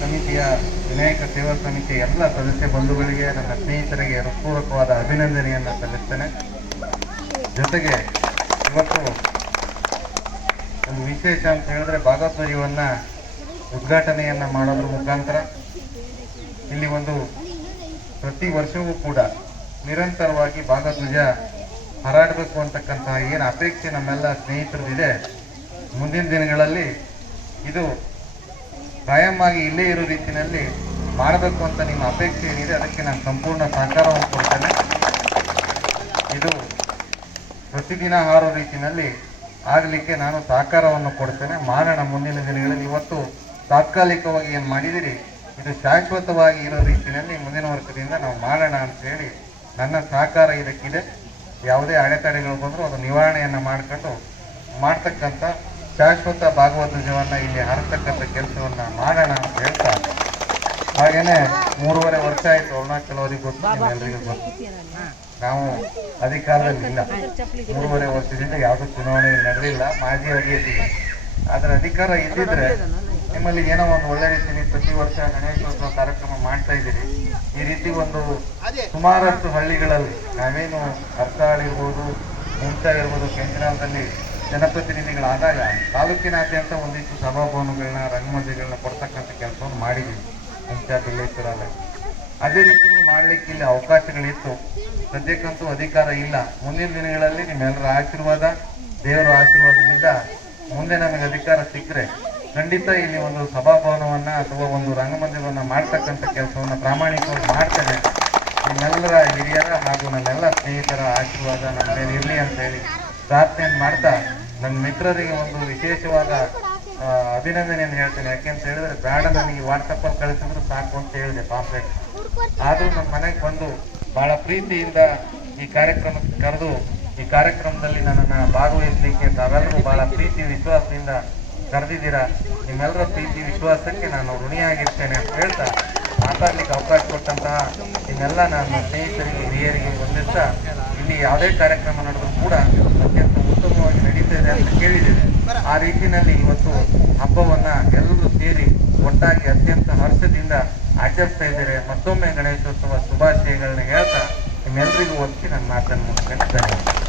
ಸಮಿತಿಯ ವಿನಾಯಕ ಸೇವಾ ಸಮಿತಿಯ ಎಲ್ಲ ಸದಸ್ಯ ಬಂಧುಗಳಿಗೆ, ನನ್ನ ಸ್ನೇಹಿತರಿಗೆ ಹೃತ್ಪೂರ್ವಕವಾದ ಅಭಿನಂದನೆಯನ್ನು ಸಲ್ಲಿಸ್ತೇನೆ. ಜೊತೆಗೆ ಇವತ್ತು ಒಂದು ವಿಶೇಷ ಅಂತ ಹೇಳಿದ್ರೆ ಭಾಗವತಧ್ವಜವನ್ನು ಉದ್ಘಾಟನೆಯನ್ನು ಮಾಡೋದ್ರ ಮುಖಾಂತರ ಇಲ್ಲಿ ಒಂದು ಪ್ರತಿ ವರ್ಷವೂ ಕೂಡ ನಿರಂತರವಾಗಿ ಭಾಗಧ್ವಜ ಹಾರಾಡಬೇಕು ಅಂತಕ್ಕಂತಹ ಏನು ಅಪೇಕ್ಷೆ ನಮ್ಮೆಲ್ಲ ಸ್ನೇಹಿತರದಿದೆ, ಮುಂದಿನ ದಿನಗಳಲ್ಲಿ ಇದು ಕಾಯಂ ಆಗಿ ಇಲ್ಲೇ ಇರೋ ರೀತಿಯಲ್ಲಿ ಮಾಡಬೇಕು ಅಂತ ನಿಮ್ಮ ಅಪೇಕ್ಷೆ ಏನಿದೆ ಅದಕ್ಕೆ ನಾನು ಸಂಪೂರ್ಣ ಸಹಕಾರವನ್ನು ಕೊಡ್ತೇನೆ. ಇದು ಪ್ರತಿದಿನ ಹಾರೋ ರೀತಿಯಲ್ಲಿ ಆಗಲಿಕ್ಕೆ ನಾನು ಸಹಕಾರವನ್ನು ಕೊಡ್ತೇನೆ. ಮಾಡೋಣ ಮುಂದಿನ ದಿನಗಳಲ್ಲಿ. ಇವತ್ತು ತಾತ್ಕಾಲಿಕವಾಗಿ ಏನು ಮಾಡಿದಿರಿ ಇದು ಶಾಶ್ವತವಾಗಿ ಇರೋ ರೀತಿಯಲ್ಲಿ ಮುಂದಿನ ವರ್ಷದಿಂದ ನಾವು ಮಾಡೋಣ ಅಂತ ಹೇಳಿ ನನ್ನ ಸಹಕಾರ ಇದಕ್ಕಿದೆ. ಯಾವುದೇ ಅಡೆತಡೆಗಳು ಬಂದರೂ ಅದು ನಿವಾರಣೆಯನ್ನು ಮಾಡ್ತಕ್ಕಂಥ ಶಾಶ್ವತ ಭಾಗವತಧ್ವಜವನ್ನು ಇಲ್ಲಿ ಹಾರತಕ್ಕಂಥ ಕೆಲಸವನ್ನು ಮಾಡೋಣ ಅಂತ ಹೇಳ್ತಾ, ಹಾಗೇನೆ 3.5 ವರ್ಷ ಆಯಿತು ಅರುಣಾಚಲವರಿಗೆ ಗೊತ್ತು, ಎಲ್ಲರಿಗೂ ಗೊತ್ತು. ನಾವು ಅಧಿಕಾರದಲ್ಲಿ ಇಲ್ಲ, 3.5 ವರ್ಷದಿಂದ ಯಾವುದೂ ಚುನಾವಣೆ ನಡೆದಿಲ್ಲ, ಮಾಜಿ ಆಗಿದ್ದೀವಿ. ಆದರೆ ಅಧಿಕಾರ ಇದ್ದಿದ್ರೆ ನಿಮ್ಮಲ್ಲಿ ಏನೋ ಒಂದು ಒಳ್ಳೆ ರೀತಿಯಲ್ಲಿ ಪ್ರತಿ ವರ್ಷ ಗಣೇಶೋತ್ಸವ ಕಾರ್ಯಕ್ರಮ ಮಾಡ್ತಾ ಇದ್ದೀರಿ. ಈ ರೀತಿ ಒಂದು ಸುಮಾರಷ್ಟು ಹಳ್ಳಿಗಳಲ್ಲಿ ನಾವೇನು ಅರ್ಕಾಳ್ ಇರ್ಬೋದು, ಮುಂಚೆ ಇರ್ಬೋದು, ಕೆಂಚನಾಳದಲ್ಲಿ ಜನಪ್ರತಿನಿಧಿಗಳಾದಾಗ ತಾಲೂಕಿನಾದ್ಯಂತ ಒಂದಿಷ್ಟು ಸಭಾಭವನಗಳನ್ನ, ರಂಗಮಂದಿಗಳನ್ನ ಕೊಡ್ತಕ್ಕಂಥ ಕೆಲಸವನ್ನು ಮಾಡಿದ್ದೀವಿ ಮುಂಚೆ ಬಿಲ್ಲೇಶ್ವರಲ್ಲಿ. ಅದೇ ರೀತಿಯಲ್ಲಿ ಮಾಡಲಿಕ್ಕೆ ಇಲ್ಲಿ ಅವಕಾಶಗಳಿತ್ತು. ಸದ್ಯಕ್ಕಂತೂ ಅಧಿಕಾರ ಇಲ್ಲ. ಮುಂದಿನ ದಿನಗಳಲ್ಲಿ ನಿಮ್ಮೆಲ್ಲರ ಆಶೀರ್ವಾದ, ದೇವರ ಆಶೀರ್ವಾದದಿಂದ ಮುಂದೆ ನಮಗೆ ಅಧಿಕಾರ ಸಿಕ್ಕರೆ ಖಂಡಿತ ಇಲ್ಲಿ ಒಂದು ಸಭಾಭವನವನ್ನು ಅಥವಾ ಒಂದು ರಂಗಮಂದಿರವನ್ನು ಮಾಡ್ತಕ್ಕಂಥ ಕೆಲಸವನ್ನು ಪ್ರಾಮಾಣಿಕವಾಗಿ ಮಾಡ್ತೇನೆ. ನಿಮ್ಮೆಲ್ಲರ ಹಿರಿಯರ ಹಾಗೂ ನನ್ನೆಲ್ಲ ಸ್ನೇಹಿತರ ಆಶೀರ್ವಾದ ನನ್ನ ಮೇಲೆ ಇರಲಿ ಅಂತ ಹೇಳಿ ಪ್ರಾರ್ಥನೆ ಮಾಡ್ತಾ, ನನ್ನ ಮಿತ್ರರಿಗೆ ಒಂದು ವಿಶೇಷವಾದ ಅಭಿನಂದನೆಯನ್ನು ಹೇಳ್ತೇನೆ. ಯಾಕೆಂತ ಹೇಳಿದ್ರೆ ಬೇಡ ನನಗೆ ವಾಟ್ಸಪ್ಪಲ್ಲಿ ಕಳಿಸಿದ್ರು ಸಾಕು ಅಂತ ಹೇಳಿದೆ ಪಾಂಪ್ಲೆಟ್. ಆದರೂ ನಮ್ಮ ಮನೆಗೆ ಬಂದು ಬಹಳ ಪ್ರೀತಿಯಿಂದ ಈ ಕಾರ್ಯಕ್ರಮಕ್ಕೆ ಕರೆದು ಈ ಕಾರ್ಯಕ್ರಮದಲ್ಲಿ ನನ್ನನ್ನು ಭಾಗವಹಿಸಲಿಕ್ಕೆ ತಾವೆಲ್ಲರೂ ಬಹಳ ಪ್ರೀತಿ ವಿಶ್ವಾಸದಿಂದ ಕರೆದಿದ್ದೀರಾ. ನಿಮ್ಮೆಲ್ಲರ ಪ್ರೀತಿ ವಿಶ್ವಾಸಕ್ಕೆ ನಾನು ಋಣಿಯಾಗಿರ್ತೇನೆ ಅಂತ ಹೇಳ್ತಾ, ಮಾತಾಡ್ಲಿಕ್ಕೆ ಅವಕಾಶ ಕೊಟ್ಟಂತಹ ನಿಮ್ಮೆಲ್ಲ ನನ್ನ ಸ್ನೇಹಿತರಿಗೆ, ಹಿರಿಯರಿಗೆ ವಂದಿಸ್ತಾ, ಇಲ್ಲಿ ಯಾವುದೇ ಕಾರ್ಯಕ್ರಮ ನಡೆದರೂ ಕೂಡ ಅತ್ಯಂತ ಉತ್ತಮವಾಗಿ ನಡೀತಾ ಇದೆ ಅಂತ ಕೇಳಿದ್ದೇನೆ. ಆ ರೀತಿಯಲ್ಲಿ ಇವತ್ತು ಹಬ್ಬವನ್ನು ಎಲ್ಲರೂ ಸೇರಿ ಒಟ್ಟಾಗಿ ಅತ್ಯಂತ ಹರ್ಷದಿಂದ ಆಚರಿಸ್ತಾ ಇದ್ದಾರೆ. ಮತ್ತೊಮ್ಮೆ ಗಣೇಶೋತ್ಸವ ಶುಭಾಶಯಗಳನ್ನ ಹೇಳ್ತಾ ನಿಮ್ಮೆಲ್ಲರಿಗೂ ಒತ್ತಿ ನನ್ನ ಮಾತನ್ನು ಮುಗಿಸ್ತೇನೆ. ಧನ್ಯವಾದ.